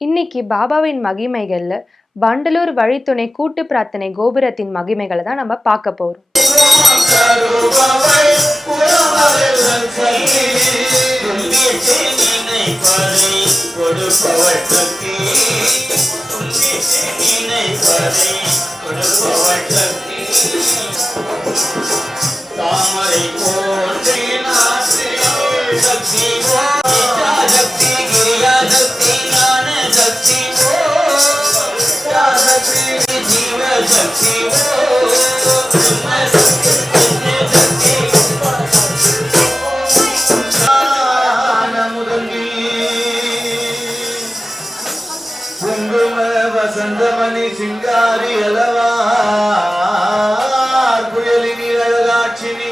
இன்னைக்கு பாபாவின் மகிமைகள்ல வண்டலூர் வழித்துணை கூட்டு பிரார்த்தனை கோபுரத்தின் மகிமைகளை தான் நம்ம பார்க்க போறோம். வசந்தமணி சிங்காரி அளவார் புயலினி அழகாட்சினி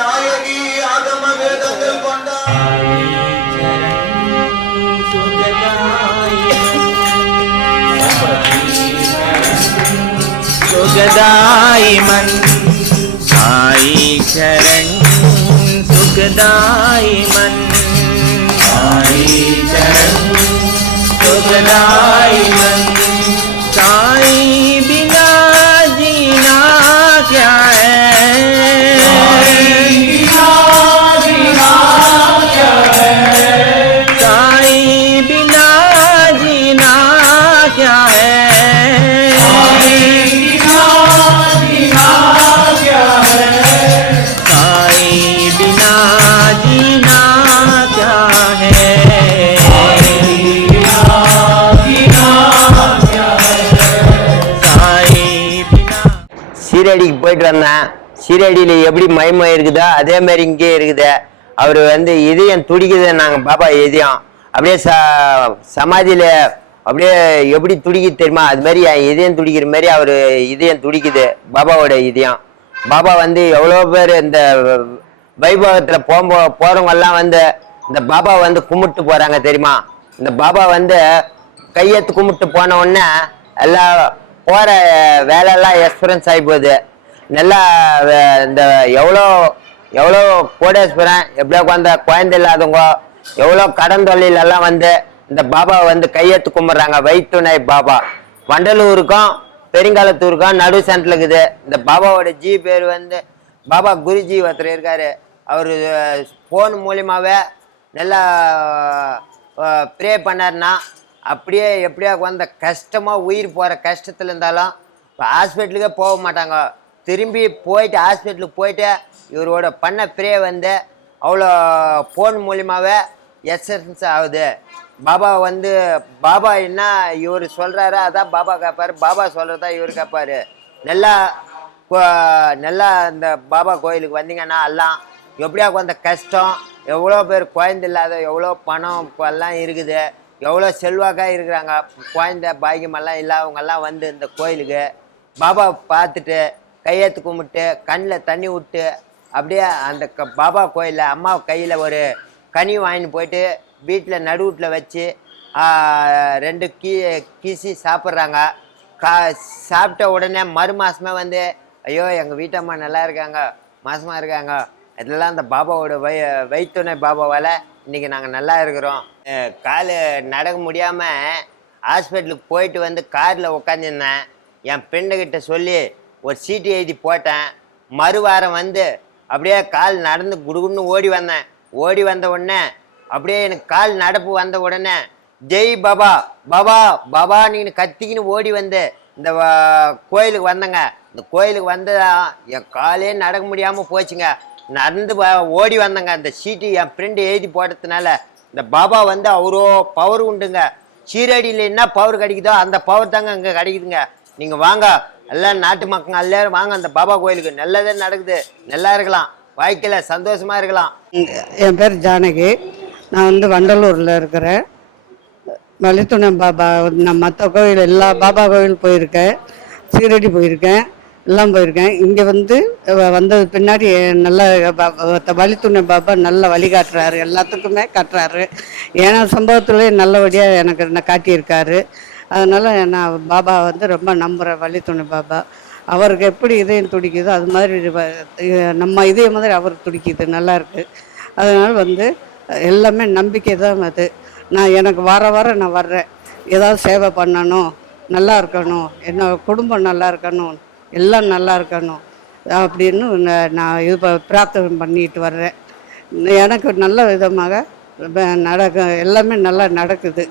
நாயகி ஆகம வேதங்கள் सुखदाई मन आई शरण सुखदाई मन आई शरण सुखदाई मन साई बिना जीना क्या है साई बिना जीना क्या है சீரடிக்கு போயிட்டு வந்தேன். சீரடியில் எப்படி மயமா இருக்குதோ அதே மாதிரி இங்கே இருக்குது. அவர் இதயம் துடிக்குது. நாங்கள் பாபா இதயம் அப்படியே சமாதியில் அப்படியே எப்படி துடிக்குது தெரியுமா? அது மாதிரி இதயம் துடிக்கிற மாதிரி அவர் இதயம் துடிக்குது. பாபாவோட இதயம். பாபா எவ்வளோ பேர் இந்த வைபவத்தில் போகிறவங்கெல்லாம் இந்த பாபா கும்பிட்டு போகிறாங்க தெரியுமா? இந்த பாபா கையெழுத்து கும்பிட்டு போன உடனே எல்லாம் போகிற வேலையெல்லாம் எக்ஸ்பீரியன்ஸ் ஆகி போகுது. நல்லா இந்த எவ்வளோ எவ்வளோ கோடேஸ்வரன் எப்படியோ குழந்தை இல்லாதவங்க எவ்வளோ கடன் தொழிலெல்லாம் இந்த பாபா கையெழுத்து கும்பிட்றாங்க. வைத்துணை பாபா வண்டலூருக்கும் பெருங்காலத்தூருக்கும் நடு சென்டர்ல இருக்குது. இந்த பாபாவோட பேர் பாபா குருஜி ஒருத்தர் இருக்காரு. அவர் ஃபோன் மூலியமாகவே நல்லா ப்ரே பண்ணார்னா அப்படியே எப்படியா கஷ்டமாக உயிர் போகிற கஷ்டத்தில் இருந்தாலும் இப்போ ஹாஸ்பிட்டலுக்கே போக மாட்டாங்க. திரும்பி போயிட்டு ஹாஸ்பிட்டலுக்கு போயிட்டு இவரோட பண்ண ப்ரே அவ்வளோ ஃபோன் மூலியமாகவே எக்ஸசைஸ் ஆகுது. பாபா பாபா என்ன இவர் சொல்கிறாரு அதான் பாபா கேட்பார். பாபா சொல்கிறதா இவர் கேட்பார். நல்லா இந்த பாபா கோயிலுக்கு வந்தீங்கன்னா எல்லாம் எப்படியா கஷ்டம், எவ்வளோ பேர் குழந்தை இல்லாத, எவ்வளோ பணம் எல்லாம் இருக்குது, எவ்வளோ செல்வாக்காக இருக்கிறாங்க, குழந்தை பாக்கியமெல்லாம் இல்லாதவங்கெல்லாம் இந்த கோயிலுக்கு பாபா பார்த்துட்டு கையெழுத்து கும்பிட்டு கண்ணில் தண்ணி விட்டு அப்படியே அந்த பாபா கோயிலில் அம்மா கையில் ஒரு கனி வாங்கிட்டு போயிட்டு வீட்டில் நடுவீட்டில் வச்சு 2 கீசி சாப்பிட்றாங்க. சாப்பிட்ட உடனே மறு மாதமே ஐயோ எங்கள் வீட்டம்மா நல்லா இருக்காங்க, மாசமாக இருக்காங்க. இதெல்லாம் அந்த பாபாவோட வைத்துணை பாபாவால் இன்றைக்கி நாங்கள் நல்லா இருக்கிறோம். கால் நடக்க முடியாமல் ஹாஸ்பிட்டலுக்கு போயிட்டு காரில் உட்காந்துருந்தேன். என் ஃப்ரெண்டுக்கிட்ட சொல்லி ஒரு சீட்டு எழுதி போட்டேன். மறுவாரம் அப்படியே கால் நடந்து குடுகுன்னு ஓடி வந்தேன். ஓடி வந்த உடனே அப்படியே எனக்கு கால் நடப்பு வந்த உடனே ஜெய் பாபா பாபா பாபா நீங்க கத்திக்கின்னு ஓடி இந்த கோயிலுக்கு வந்தேங்க. இந்த கோயிலுக்கு வந்ததா என் காலே நடக்க முடியாமல் போச்சுங்க. நடந்து ஓடி வந்தேங்க. அந்த சீட்டு என் ஃப்ரெண்டு எழுதி போட்டதுனால இந்த பாபா அவ்வளோ பவர் உண்டுங்க. சீரடியில் என்ன பவர் கிடைக்குதோ அந்த பவர் தாங்க அங்கே கிடைக்குதுங்க. நீங்கள் வாங்க, எல்லாம் நாட்டு மக்கள் எல்லாரும் வாங்க அந்த பாபா கோயிலுக்கு. நல்லதே நடக்குது, நல்லா இருக்கலாம், வாழ்க்கையில் சந்தோஷமாக இருக்கலாம். என் பேர் ஜானகி. நான் வண்டலூரில் இருக்கிறேன். வழித்துணை பாபா நான் மற்ற கோயில் எல்லா பாபா கோயில் போயிருக்கேன், சீரடி போயிருக்கேன், எல்லாம் போயிருக்கேன். இங்கே வந்தது பின்னாடி நல்ல வழித்துணை பாபா நல்ல வழி காட்டுறாரு, எல்லாத்துக்குமே காட்டுறாரு. ஏன்னா சம்பவத்துல நல்லபடியாக எனக்கு காட்டியிருக்காரு. அதனால் நான் பாபா ரொம்ப நம்புகிறேன். வழித்துணை பாபா அவருக்கு எப்படி இதயம் துடிக்குதோ அது மாதிரி நம்ம இதயம் மாதிரி அவருக்கு துடிக்குது, நல்லா இருக்குது. அதனால் எல்லாமே நம்பிக்கை தான் அது. நான் எனக்கு வாரம் நான் வர்றேன், ஏதாவது சேவை பண்ணணும், நல்லா இருக்கணும், என்ன குடும்பம் நல்லா இருக்கணும், எல்லாம் நல்லா இருக்கணும் அப்படின்னு நான் இது பிரார்த்தனை பண்ணிட்டு வர்றேன். எனக்கு நல்ல விதமாக எல்லாமே நல்லா நடக்குது.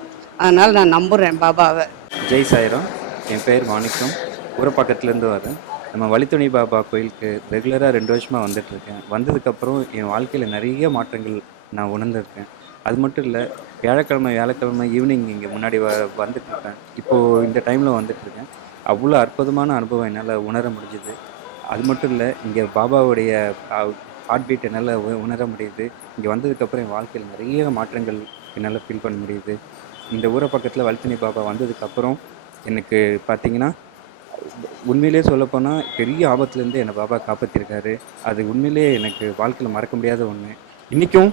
அதனால் நான் நம்புகிறேன் பாபாவை. ஜெய் சாய்ராம். என் பேர் மாணிக்கம். ஊரப்பாக்கத்துலேருந்து வரேன். நம்ம வழித்துணை பாபா கோயிலுக்கு ரெகுலராக 2 வருஷமாக வந்துட்டுருக்கேன். வந்ததுக்கப்புறம் என் வாழ்க்கையில் நிறைய மாற்றங்கள் நான் உணர்ந்திருக்கேன். அது மட்டும் இல்லை, வியாழக்கிழமை ஈவினிங் இங்கே முன்னாடி வந்துட்டுருக்கேன். இப்போது இந்த டைமில் வந்துட்டுருக்கேன். அவ்வளோ அற்புதமான அனுபவம் என்னால் உணர முடிஞ்சுது. அது மட்டும் இல்லை, இங்கே பாபாவுடைய ஹார்ட் பீட் என்னால் உணர முடியுது. இங்கே வந்ததுக்கப்புறம் என் வாழ்க்கையில் நிறைய மாற்றங்கள் என்னால் ஃபீல் பண்ண முடியுது. இந்த ஊரை பக்கத்தில் வழித்துணை பாபா வந்ததுக்கப்புறம் எனக்கு பார்த்திங்கன்னா உண்மையிலே சொல்லப்போனால் பெரிய ஆபத்துலேருந்து என்னை பாபா காப்பாற்றிருக்காரு. அது உண்மையிலே எனக்கு வாழ்க்கையில் மறக்க முடியாத ஒன்று. இன்றைக்கும்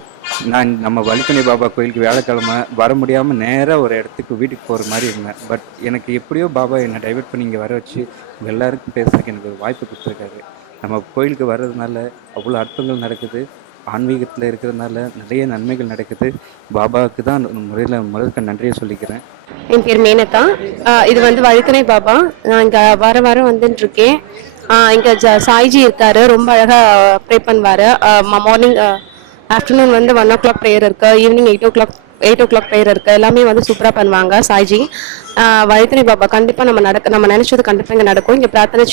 நான் நம்ம வழித்துணை பாபா கோயிலுக்கு வியாழக்கிழமை வர முடியாமல் நேராக ஒரு இடத்துக்கு வீட்டுக்கு போகிற மாதிரி இருந்தேன். பட் எனக்கு எப்படியோ பாபா என்னை டைவெர்ட் பண்ணி இங்கே வர வச்சு எல்லாருக்கும் பேசுறதுக்கு எனக்கு ஒரு வாய்ப்பு கொடுத்துருக்காரு. நம்ம கோயிலுக்கு வர்றதுனால அவ்வளோ அற்புதங்கள் நடக்குது. ஆன்மீகத்தில் இருக்கிறதுனால நிறைய நன்மைகள் நடக்குது. பாபாவுக்கு தான் முதல்ல நன்றியை சொல்லிக்கிறேன். என் பேர் மேனகா. இது வந்து வழித்துணை பாபா. நான் இங்கே வாரம் வந்துட்டுருக்கேன். இங்கே சாய்ஜி இருக்கார், ரொம்ப அழகாக ப்ரே பண்ணுவார். மார்னிங் ஆஃப்டர்நூன் வந்து 1 o'clock ப்ரேயர் இருக்குது, ஈவினிங் 8 o'clock ப்ரேயர் இருக்குது. எல்லாமே வந்து சூப்பராக பண்ணுவாங்க சாய்ஜி. வழித்துணை பாபா கண்டிப்பாக நம்ம நினச்சது கண்டிப்பாக இங்கே நடக்கும். இங்கே பிரார்த்தனை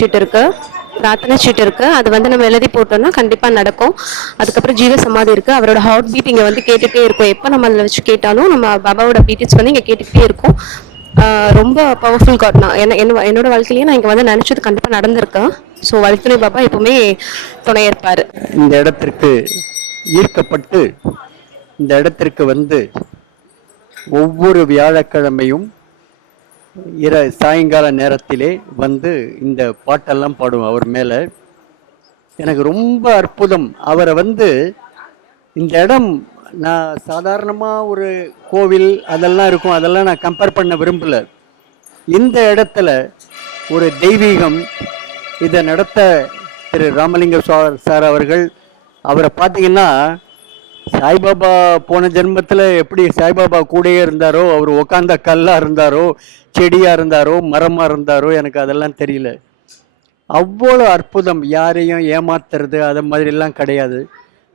சீட்டு இருக்குது. அது வந்து நம்ம எழுதி போட்டோம்னா கண்டிப்பாக நடக்கும். அதுக்கப்புறம் ஜீவ சமாதி இருக்குது. அவரோட ஹார்ட் பீட் இங்கே வந்து கேட்டுகிட்டே இருக்கும். எப்போ நம்ம அதில் வச்சு கேட்டாலும் நம்ம பாபாவோட பீட்டிங்ஸ் வந்து இங்கே கேட்டுக்கிட்டே இருக்கும். ரொம்ப பவர்ஃபுல் காட். நான் என்னோட வாழ்க்கையிலேயே நான் இங்கே வந்து நினச்சது கண்டிப்பாக நடந்திருக்கேன். ஸோ வழித்துணை பாபா எப்பவுமே துணை இருப்பார். இந்த இடத்திற்கு ஈர்க்கப்பட்டு இந்த இடத்திற்கு வந்து ஒவ்வொரு வியாழக்கிழமையும் சாயங்கால நேரத்திலே வந்து இந்த பாட்டெல்லாம் பாடுவோம் அவர் மேலே. எனக்கு ரொம்ப அற்புதம். அவரை வந்து இந்த இடம், நான் சாதாரணமாக ஒரு கோவில் அதெல்லாம் இருக்கும், அதெல்லாம் நான் கம்பேர் பண்ண விரும்பலை. இந்த இடத்துல ஒரு தெய்வீகம். இதை நடத்த திரு ராமலிங்க சார் அவர்கள், அவரை பார்த்தீங்கன்னா சாய்பாபா போன ஜென்மத்தில் எப்படி சாய்பாபா கூடயே இருந்தாரோ, அவர் உட்காந்த கல்லாக இருந்தாரோ, செடியாக இருந்தாரோ, மரமாக இருந்தாரோ, எனக்கு அதெல்லாம் தெரியல. அவ்வளோ அற்புதம். யாரையும் ஏமாத்துறது அது மாதிரிலாம் கிடையாது.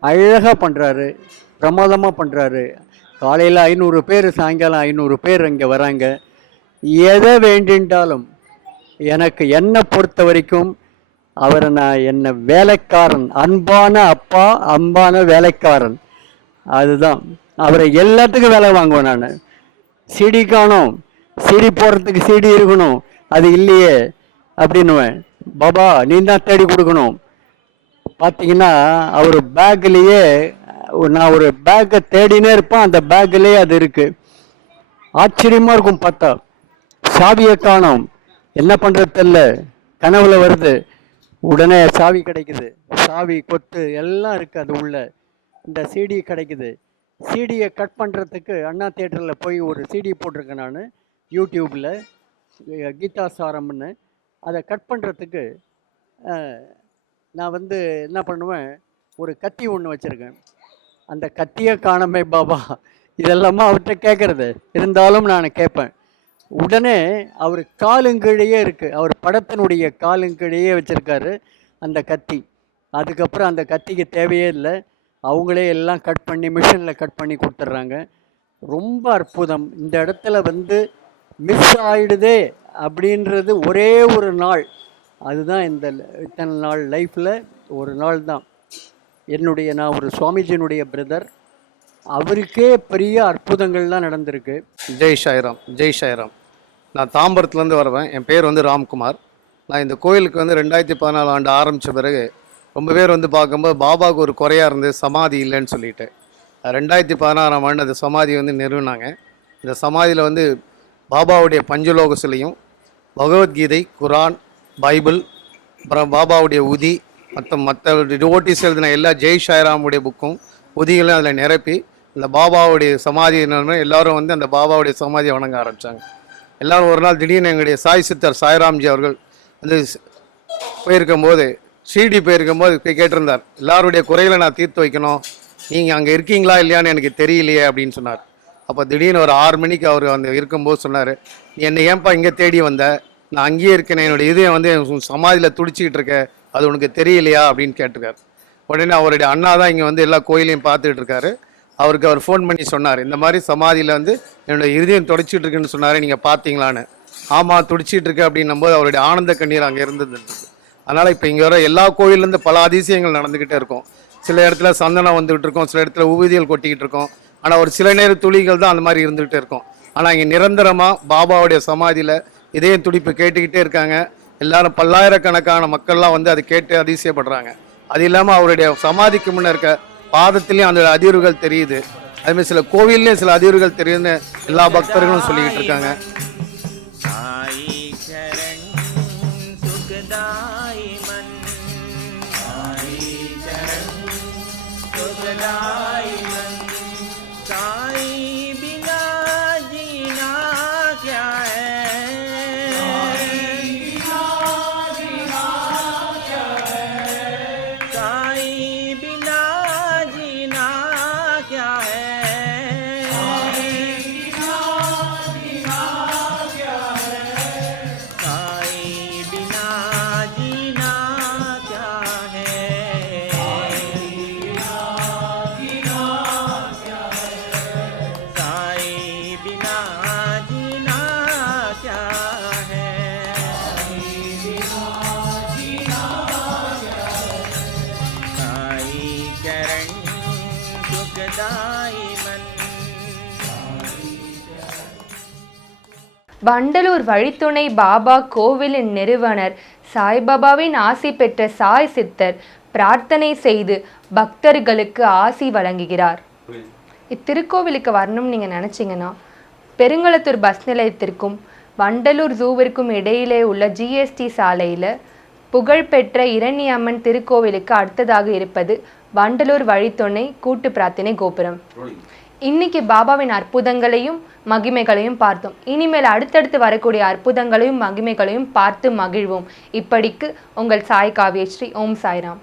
அழகாக பண்ணுறாரு, பிரமாதமாக பண்ணுறாரு. காலையில் 500 பேர், சாயங்காலம் 500 பேர் இங்கே வராங்க. எதை வேண்டின்றாலும் எனக்கு என்னை பொறுத்த வரைக்கும் அவரை நான் வேலைக்காரன், அன்பான அப்பா, அன்பான வேலைக்காரன், அதுதான். அவரை எல்லாத்துக்கும் வேலை வாங்குவேன் நான். சிடி காணும், சிடி போடுறதுக்கு சிடி இருக்கணும், அது இல்லையே அப்படின்னுவேன். பாபா நீ தான் தேடி கொடுக்கணும். பார்த்தீங்கன்னா அவர் பேக்லேயே நான் ஒரு பேக்கை தேடினே இருப்பேன், அந்த பேக்லேயே அது இருக்குது. ஆச்சரியமாக இருக்கும் பார்த்தா. சாவியை காணோம், என்ன பண்ணுறது தெரியல, கனவுல வருது, உடனே சாவி கிடைக்குது, சாவி கொத்து எல்லாம் இருக்குது அது உள்ள. இந்த சிடி கிடைக்குது. சிடியை கட் பண்ணுறதுக்கு அண்ணா தியேட்டரில் போய் ஒரு சிடி போட்டிருக்கேன் நான் யூடியூப்பில், கீதா சாரம்னு. அதை கட் பண்ணுறதுக்கு நான் வந்து என்ன பண்ணுவேன், ஒரு கத்தி ஒன்று வச்சுருக்கேன். அந்த கத்தியை காணமே பாபா, இதெல்லாமா அவர்கிட்ட கேட்குறது. இருந்தாலும் நான் கேட்பேன். உடனே அவர் காலுங்கீழையே இருக்குது, அவர் படத்தினுடைய காலுங்கீழையே வச்சுருக்காரு அந்த கத்தி. அதுக்கப்புறம் அந்த கத்திக்கு தேவையே இல்லை, அவங்களே எல்லாம் கட் பண்ணி மிஷினில் கட் பண்ணி கொடுத்துட்றாங்க. ரொம்ப அற்புதம். இந்த இடத்துல வந்து மிஸ் ஆகிடுதே அப்படின்றது ஒரே ஒரு நாள், அதுதான் இந்த இத்தனை நாள் லைஃப்பில் ஒரு நாள் தான். நான் ஒரு சுவாமிஜியினுடைய பிரதர், அவருக்கே பெரிய அற்புதங்கள்லாம் நடந்திருக்கு. ஜெய் சாய்ராம். ஜெய் சாய்ராம். நான் தாம்பரத்துலேருந்து வருவேன். என் பேர் வந்து ராம்குமார். நான் இந்த கோயிலுக்கு வந்து 2014 ஆண்டு ஆரம்பித்த பிறகு ரொம்ப பேர் வந்து பார்க்கும்போது பாபாவுக்கு ஒரு குறையாக இருந்து சமாதி இல்லைன்னு சொல்லிட்டு 2016ஆம் ஆண்டு அந்த சமாதி வந்து நிறுவினாங்க. இந்த சமாதியில் வந்து பாபாவுடைய பஞ்சலோக சிலையும், பகவத்கீதை, குரான், பைபிள், அப்புறம் பாபாவுடைய உதி, மற்ற டிவோட்டிஸ் எழுதின எல்லா ஜெய் சாய்ராமுடைய புக்கும் உதிகளும் அதில் நிரப்பி இந்த பாபாவுடைய சமாதி எல்லோரும் வந்து அந்த பாபாவுடைய சமாதியை வணங்க ஆரம்பித்தாங்க. எல்லோரும் ஒரு நாள் திடீர்னு எங்களுடைய சாய் சித்தர் சாய்ராம்ஜி அவர்கள் வந்து போயிருக்கும்போது, ஷீரடி போயிருக்கும்போது கேட்டிருந்தார், எல்லாருடைய குறைகளை நான் தீர்த்து வைக்கணும், நீங்கள் அங்கே இருக்கீங்களா இல்லையான்னு எனக்கு தெரியலையே அப்படின்னு சொன்னார். அப்போ திடீர்னு ஒரு 6 மணிக்கு அவர் அந்த இருக்கும்போது சொன்னார், நீ என்னை ஏன்பா இங்கே தேடி வந்த, நான் அங்கேயே இருக்கேன், என்னோடய இதயம் வந்து சமாதியில் துடிச்சிக்கிட்டு இருக்க, அது உனக்கு தெரியலையா அப்படின்னு கேட்டிருக்காரு. உடனே அவருடைய அண்ணா தான் இங்கே வந்து எல்லா கோயிலையும் பார்த்துட்டு இருக்காரு. அவருக்கு அவர் ஃபோன் பண்ணி சொன்னார், இந்த மாதிரி சமாதியில் வந்து என்னோடய இருதயம் துடிச்சிட்டு இருக்குன்னு சொன்னார், நீங்கள் பார்த்தீங்களான்னு. ஆமாம் துடிச்சிட்டு இருக்கு அப்படின்னும் போது அவருடைய ஆனந்த கண்ணீர் அங்கே இருந்துருக்கு. அதனால் இப்போ இங்கே வர எல்லா கோயிலேருந்து பல அதிசயங்கள் நடந்துக்கிட்டே இருக்கும். சில இடத்துல சந்தனம் வந்துகிட்டு இருக்கும், சில இடத்துல ஊதியல் கொட்டிக்கிட்டு இருக்கும். ஆனால் ஒரு சில நேர துளிகள் தான் அந்த மாதிரி இருந்துகிட்டே இருக்கும். ஆனால் இங்கே நிரந்தரமாக பாபாவுடைய சமாதியில் இதயம் துடிப்பு கேட்டுக்கிட்டே இருக்காங்க. எல்லாரும் பல்லாயிரக்கணக்கான மக்கள்லாம் வந்து அதை கேட்டு அதிசயப்படுறாங்க. அது இல்லாமல் அவருடைய சமாதிக்கு முன்னே இருக்க பாதத்திலையும் அந்த அதிர்வுகள் தெரியுது. அதுமாதிரி சில கோவில்லையும் சில அதிர்வுகள் தெரியுதுன்னு எல்லா பக்தர்களும் சொல்லிக்கிட்டு இருக்காங்க. வண்டலூர் வழித்துணை பாபா கோவிலின் நிறுவனர் சாய்பாபாவின் ஆசி பெற்ற சாய் சித்தர் பிரார்த்தனை செய்து பக்தர்களுக்கு ஆசி வழங்குகிறார். இத்திருக்கோவிலுக்கு வரணும்னு நீங்கள் நினச்சிங்கன்னா பெருங்களத்தூர் பஸ் நிலையத்திற்கும் வண்டலூர் ஜூவிற்கும் இடையிலே உள்ள GST சாலையில் புகழ்பெற்ற இரணியம்மன் திருக்கோவிலுக்கு அடுத்ததாக இருப்பது வண்டலூர் வழித்துணை கூட்டு பிரார்த்தனை கோபுரம். இன்னைக்கு பாபாவின் அற்புதங்களையும் மகிமைகளையும் பார்த்தோம். இனிமேல் அடுத்தடுத்து வரக்கூடிய அற்புதங்களையும் மகிமைகளையும் பார்த்து மகிழ்வோம். இப்படிக்கு உங்கள் சாய் காவ்யஸ்ரீ. ஓம் சாய்ராம்.